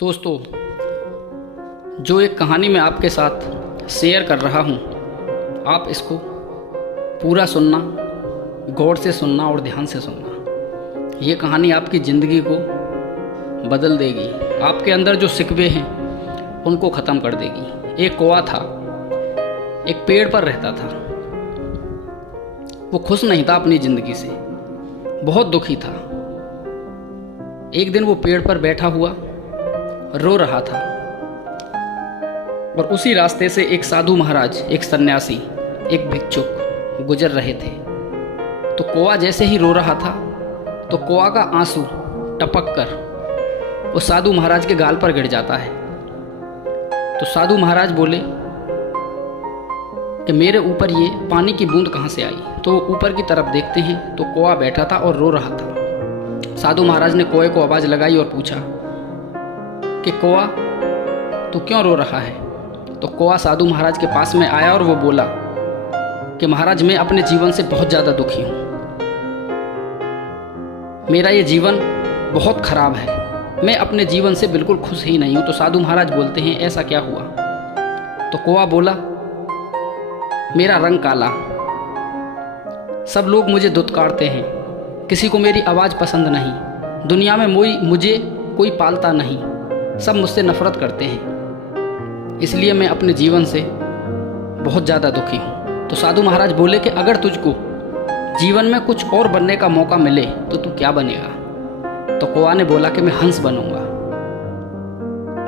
दोस्तों, जो एक कहानी मैं आपके साथ शेयर कर रहा हूँ, आप इसको पूरा सुनना, गौर से सुनना और ध्यान से सुनना। ये कहानी आपकी ज़िंदगी को बदल देगी। आपके अंदर जो शिकवे हैं उनको ख़त्म कर देगी। एक कौवा था, एक पेड़ पर रहता था। वो खुश नहीं था अपनी ज़िंदगी से, बहुत दुखी था। एक दिन वो पेड़ पर बैठा हुआ रो रहा था और उसी रास्ते से एक साधु महाराज, एक सन्यासी, एक भिक्षुक गुजर रहे थे। तो कौवा जैसे ही रो रहा था तो कौवा का आंसू टपक कर उस साधु महाराज के गाल पर गिर जाता है। तो साधु महाराज बोले कि मेरे ऊपर ये पानी की बूंद कहाँ से आई। तो ऊपर की तरफ देखते हैं तो कौवा बैठा था और रो रहा था। साधु महाराज ने कौवे को आवाज़ लगाई और पूछा कि कौवा, तू क्यों रो रहा है। तो कौवा साधु महाराज के पास में आया और वो बोला कि महाराज, मैं अपने जीवन से बहुत ज़्यादा दुखी हूँ। मेरा ये जीवन बहुत खराब है, मैं अपने जीवन से बिल्कुल खुश ही नहीं हूँ। तो साधु महाराज बोलते हैं, ऐसा क्या हुआ। तो कौवा बोला, मेरा रंग काला, सब लोग मुझे दुत्कारते हैं, किसी को मेरी आवाज़ पसंद नहीं, दुनिया में मुझे कोई पालता नहीं, सब मुझसे नफरत करते हैं, इसलिए मैं अपने जीवन से बहुत ज़्यादा दुखी हूँ। तो साधु महाराज बोले कि अगर तुझको जीवन में कुछ और बनने का मौका मिले तो तू क्या बनेगा। तो कौवा ने बोला कि मैं हंस बनूंगा।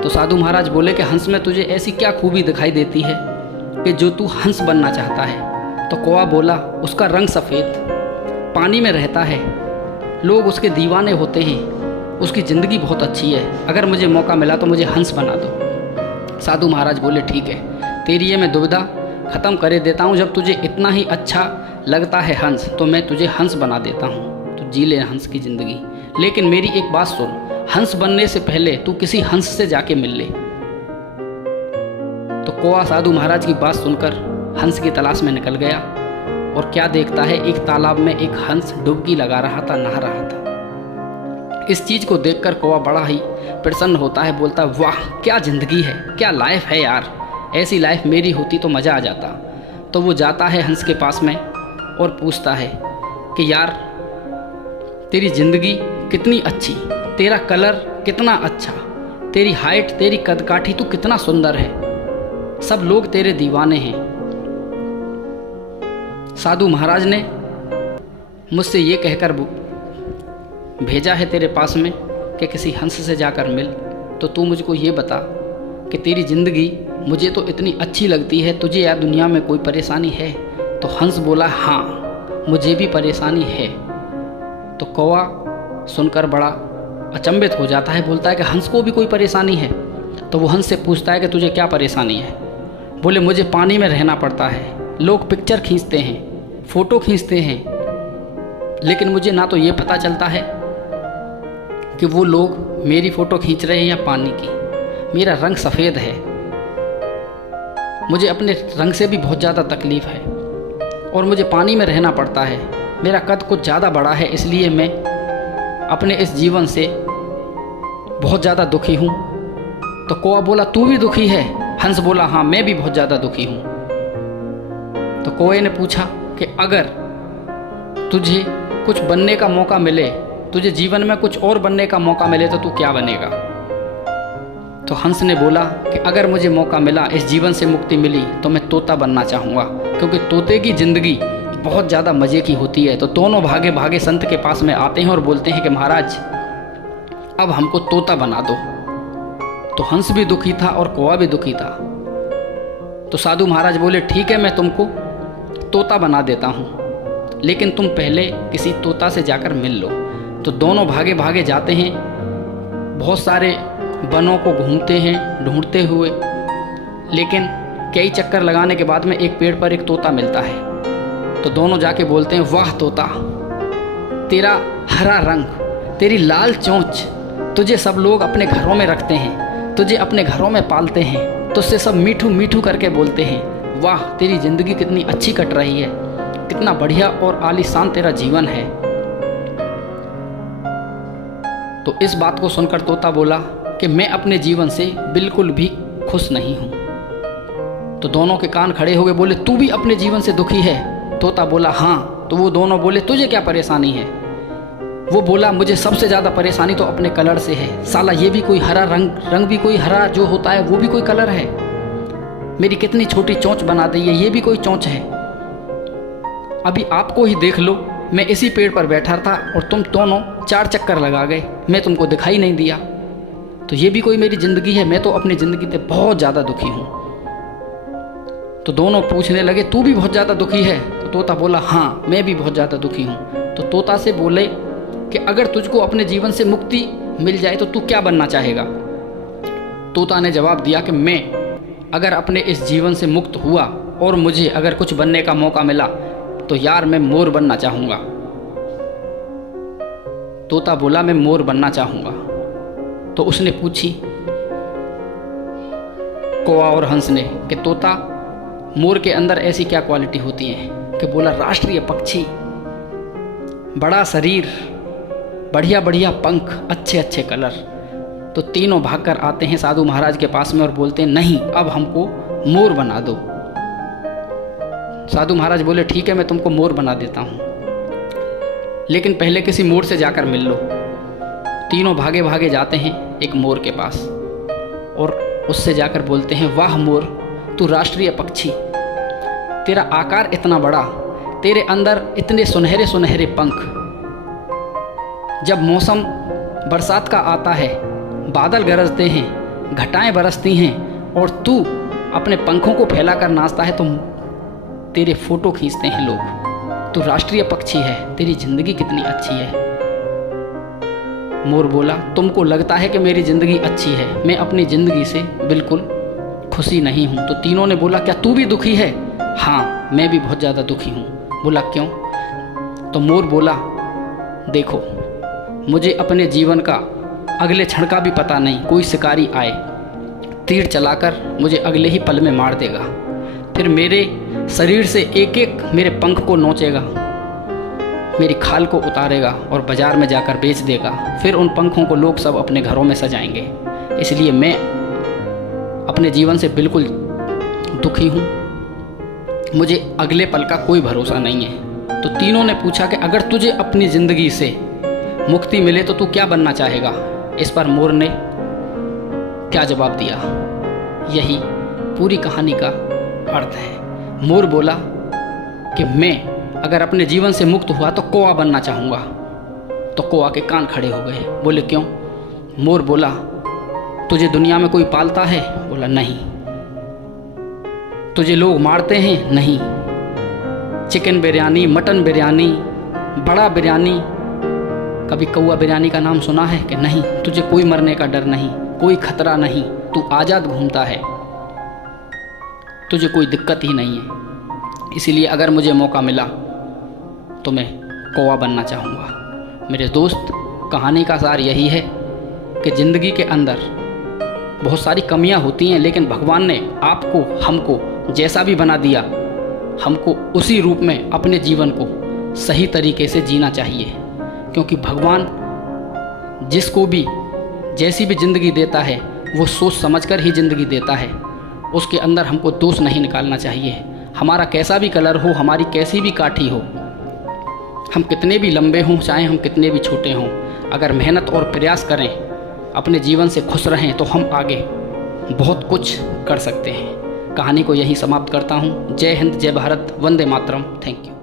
तो साधु महाराज बोले कि हंस में तुझे ऐसी क्या खूबी दिखाई देती है कि जो तू हंस बनना चाहता है। तो कौवा बोला, उसका रंग सफ़ेद, पानी में रहता है, लोग उसके दीवाने होते हैं, उसकी ज़िंदगी बहुत अच्छी है, अगर मुझे मौका मिला तो मुझे हंस बना दो। साधु महाराज बोले, ठीक है, तेरी ये मैं दुविधा ख़त्म करे देता हूँ। जब तुझे इतना ही अच्छा लगता है हंस, तो मैं तुझे हंस बना देता हूँ, तो जी ले हंस की ज़िंदगी। लेकिन मेरी एक बात सुन, हंस बनने से पहले तू किसी हंस से जाके मिल ले। तो कौवा साधु महाराज की बात सुनकर हंस की तलाश में निकल गया और क्या देखता है, एक तालाब में एक हंस डुबकी लगा रहा था, नहा रहा था। इस चीज़ को देखकर कौवा बड़ा ही प्रसन्न होता है, बोलता है, वाह क्या ज़िंदगी है, क्या लाइफ है यार, ऐसी लाइफ मेरी होती तो मज़ा आ जाता। तो वो जाता है हंस के पास में और पूछता है कि यार, तेरी ज़िंदगी कितनी अच्छी, तेरा कलर कितना अच्छा, तेरी हाइट, तेरी कदकाठी, तू कितना सुंदर है, सब लोग तेरे दीवाने हैं। साधु महाराज ने मुझसे ये कहकर भेजा है तेरे पास में कि किसी हंस से जाकर मिल। तो तू मुझको ये बता कि तेरी ज़िंदगी मुझे तो इतनी अच्छी लगती है, तुझे या दुनिया में कोई परेशानी है। तो हंस बोला, हाँ मुझे भी परेशानी है। तो कौवा सुनकर बड़ा अचंभित हो जाता है, बोलता है कि हंस को भी कोई परेशानी है। तो वो हंस से पूछता है कि तुझे क्या परेशानी है। बोले, मुझे पानी में रहना पड़ता है, लोग पिक्चर खींचते हैं, फ़ोटो खींचते हैं, लेकिन मुझे ना तो ये पता चलता है कि वो लोग मेरी फ़ोटो खींच रहे हैं या पानी की। मेरा रंग सफ़ेद है, मुझे अपने रंग से भी बहुत ज़्यादा तकलीफ़ है और मुझे पानी में रहना पड़ता है। मेरा कद कुछ ज़्यादा बड़ा है, इसलिए मैं अपने इस जीवन से बहुत ज़्यादा दुखी हूँ। तो कौवा बोला, तू भी दुखी है। हंस बोला, हाँ मैं भी बहुत ज़्यादा दुखी हूँ। तो कौवे ने पूछा कि अगर तुझे कुछ बनने का मौका मिले, तुझे जीवन में कुछ और बनने का मौका मिले तो तू क्या बनेगा। तो हंस ने बोला कि अगर मुझे मौका मिला, इस जीवन से मुक्ति मिली, तो मैं तोता बनना चाहूँगा, क्योंकि तोते की ज़िंदगी बहुत ज़्यादा मज़े की होती है। तो दोनों भागे भागे संत के पास में आते हैं और बोलते हैं कि महाराज, अब हमको तोता बना दो। तो हंस भी दुखी था और कौवा भी दुखी था। तो साधु महाराज बोले, ठीक है, मैं तुमको तोता बना देता हूँ, लेकिन तुम पहले किसी तोता से जाकर मिल लो। तो दोनों भागे भागे जाते हैं, बहुत सारे वनों को घूमते हैं ढूंढते हुए, लेकिन कई चक्कर लगाने के बाद में एक पेड़ पर एक तोता मिलता है। तो दोनों जाके बोलते हैं, वाह तोता, तेरा हरा रंग, तेरी लाल चोंच, तुझे सब लोग अपने घरों में रखते हैं, तुझे अपने घरों में पालते हैं, तुझसे सब मीठू मीठू करके बोलते हैं। वाह तेरी ज़िंदगी कितनी अच्छी कट रही है, कितना बढ़िया और आलीशान तेरा जीवन है। तो इस बात को सुनकर तोता बोला कि मैं अपने जीवन से बिल्कुल भी खुश नहीं हूँ। तो दोनों के कान खड़े हो गए, बोले तू भी अपने जीवन से दुखी है? तोता बोला हाँ। तो वो दोनों बोले तुझे क्या परेशानी है? वो बोला मुझे सबसे ज़्यादा परेशानी तो अपने कलर से है। साला ये भी कोई हरा रंग भी कोई हरा जो होता है वो भी कोई कलर है। मेरी कितनी छोटी चोंच बना दी है, ये भी कोई चोंच है। अभी आपको ही देख लो, मैं इसी पेड़ पर बैठा था और तुम दोनों 4 चक्कर लगा गए, मैं तुमको दिखाई नहीं दिया। तो ये भी कोई मेरी ज़िंदगी है? मैं तो अपनी ज़िंदगी से बहुत ज़्यादा दुखी हूँ। तो दोनों पूछने लगे तू भी बहुत ज़्यादा दुखी है? तो तोता बोला हाँ, मैं भी बहुत ज़्यादा दुखी हूँ। तो तोता से बोले कि अगर तुझको अपने जीवन से मुक्ति मिल जाए तो तू क्या बनना चाहेगा? तोता ने जवाब दिया कि मैं अगर अपने इस जीवन से मुक्त हुआ और मुझे अगर कुछ बनने का मौका मिला तो यार मैं मोर बनना चाहूँगा। तोता बोला मैं मोर बनना चाहूँगा। तो उसने पूछी कौवा और हंस ने कि तोता, मोर के अंदर ऐसी क्या क्वालिटी होती है? कि बोला राष्ट्रीय पक्षी, बड़ा शरीर, बढ़िया बढ़िया पंख, अच्छे अच्छे कलर। तो तीनों भागकर आते हैं साधु महाराज के पास में और बोलते हैं नहीं, अब हमको मोर बना दो। साधु महाराज बोले ठीक है, मैं तुमको मोर बना देता हूँ, लेकिन पहले किसी मोर से जाकर मिल लो। तीनों भागे भागे जाते हैं एक मोर के पास और उससे जाकर बोलते हैं वाह मोर, तू राष्ट्रीय पक्षी, तेरा आकार इतना बड़ा, तेरे अंदर इतने सुनहरे सुनहरे पंख। जब मौसम बरसात का आता है, बादल गरजते हैं, घटाएं बरसती हैं और तू अपने पंखों को फैलाकर नाचता है तो तेरे फोटो खींचते हैं लोग। तू राष्ट्रीय पक्षी है, तेरी जिंदगी कितनी अच्छी है। मोर बोला तुमको लगता है कि मेरी ज़िंदगी अच्छी है, मैं अपनी ज़िंदगी से बिल्कुल खुशी नहीं हूँ। तो तीनों ने बोला क्या तू भी दुखी है? हाँ, मैं भी बहुत ज़्यादा दुखी हूँ। बोला क्यों? तो मोर बोला देखो, मुझे अपने जीवन का अगले क्षण का भी पता नहीं, कोई शिकारी आए, तीर चलाकर मुझे अगले ही पल में मार देगा, फिर मेरे शरीर से एक एक मेरे पंख को नोचेगा, मेरी खाल को उतारेगा और बाज़ार में जाकर बेच देगा, फिर उन पंखों को लोग सब अपने घरों में सजाएंगे। इसलिए मैं अपने जीवन से बिल्कुल दुखी हूँ, मुझे अगले पल का कोई भरोसा नहीं है। तो तीनों ने पूछा कि अगर तुझे अपनी ज़िंदगी से मुक्ति मिले तो तू क्या बनना चाहेगा? इस पर मोर ने क्या जवाब दिया? यही पूरी कहानी का अर्थ है। मोर बोला कि मैं अगर अपने जीवन से मुक्त हुआ तो कौवा बनना चाहूँगा। तो कौवा के कान खड़े हो गए, बोले क्यों? मोर बोला तुझे दुनिया में कोई पालता है? बोला नहीं। तुझे लोग मारते हैं? नहीं। चिकन बिरयानी, मटन बिरयानी, बड़ा बिरयानी, कभी कौवा बिरयानी का नाम सुना है कि नहीं? तुझे कोई मरने का डर नहीं, कोई खतरा नहीं, तू आज़ाद घूमता है, तुझे कोई दिक्कत ही नहीं है। इसीलिए अगर मुझे मौका मिला तो मैं कौवा बनना चाहूँगा। मेरे दोस्त, कहानी का सार यही है कि ज़िंदगी के अंदर बहुत सारी कमियां होती हैं, लेकिन भगवान ने आपको, हमको जैसा भी बना दिया, हमको उसी रूप में अपने जीवन को सही तरीके से जीना चाहिए। क्योंकि भगवान जिसको भी जैसी भी ज़िंदगी देता है वो सोच समझकर ही ज़िंदगी देता है। उसके अंदर हमको दोष नहीं निकालना चाहिए। हमारा कैसा भी कलर हो, हमारी कैसी भी काठी हो, हम कितने भी लंबे हों, चाहे हम कितने भी छोटे हों, अगर मेहनत और प्रयास करें, अपने जीवन से खुश रहें तो हम आगे बहुत कुछ कर सकते हैं। कहानी को यहीं समाप्त करता हूँ। जय हिंद, जय भारत, वंदे मातरम। Thank you.